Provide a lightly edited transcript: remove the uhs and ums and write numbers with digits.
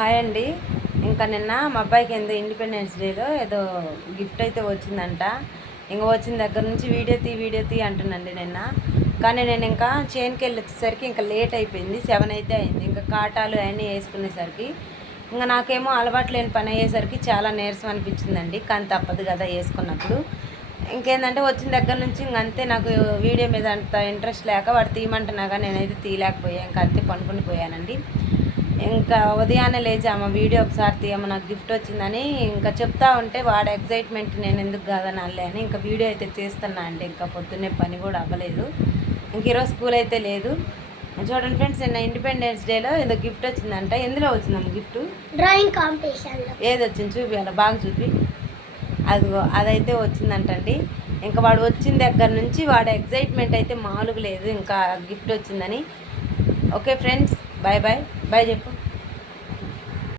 Hi అండి. ఇంకా నిన్న మా అబ్బాయికి ఏందో ఇండిపెండెన్స్ డేలో ఏదో గిఫ్ట్ అయితే వచ్చిందంట. ఇంకా వచ్చిన దగ్గర నుంచి వీడియో తీ అంటున్నాండి నిన్న. కానీ నేను ఇంకా చేనుకి వెళ్ళి వచ్చేసరికి ఇంకా లేట్ అయిపోయింది, 7 అయితే అయింది. ఇంకా కాటాలు అవన్నీ వేసుకునేసరికి ఇంకా నాకేమో అలవాటు లేని పని అయ్యేసరికి చాలా నీరసం అనిపించిందండి. కానీ తప్పదు కదా వేసుకున్నప్పుడు. ఇంకేంటంటే వచ్చిన దగ్గర నుంచి ఇంకంతే, నాకు వీడియో మీద అంత ఇంట్రెస్ట్ లేక వాడు తీయమంటున్నాగా నేనైతే తీయలేకపోయాను. ఇంకా అంతే పండుకుని పోయానండి. ఇంకా ఉదయాన్నే లేచాము, వీడియో ఒకసారి తీయమ్మ నాకు గిఫ్ట్ వచ్చిందని ఇంకా చెప్తా ఉంటే వాడు ఎగ్జైట్మెంట్ నేను ఎందుకు కాదనాలే అని ఇంకా వీడియో అయితే తీస్తున్నా అండి. ఇంకా పొద్దున్నే పని కూడా అవ్వలేదు. ఇంక ఈరోజు స్కూల్ అయితే లేదు. చూడండి ఫ్రెండ్స్, నిన్న ఇండిపెండెన్స్ డేలో ఏదో గిఫ్ట్ వచ్చిందంట. ఎందులో వచ్చిందమ్మ గిఫ్ట్? డ్రాయింగ్ కాంపిటీషన్లో. ఏది వచ్చింది చూపించాలి, బాగా చూపి. అదిగో అదైతే వచ్చిందంటండి. ఇంకా వాడు వచ్చిన దగ్గర నుంచి వాడు ఎగ్జైట్మెంట్ అయితే మామూలుగా లేదు, ఇంకా గిఫ్ట్ వచ్చిందని. ఓకే ఫ్రెండ్స్, బాయ్ బాయ్ చెప్పు.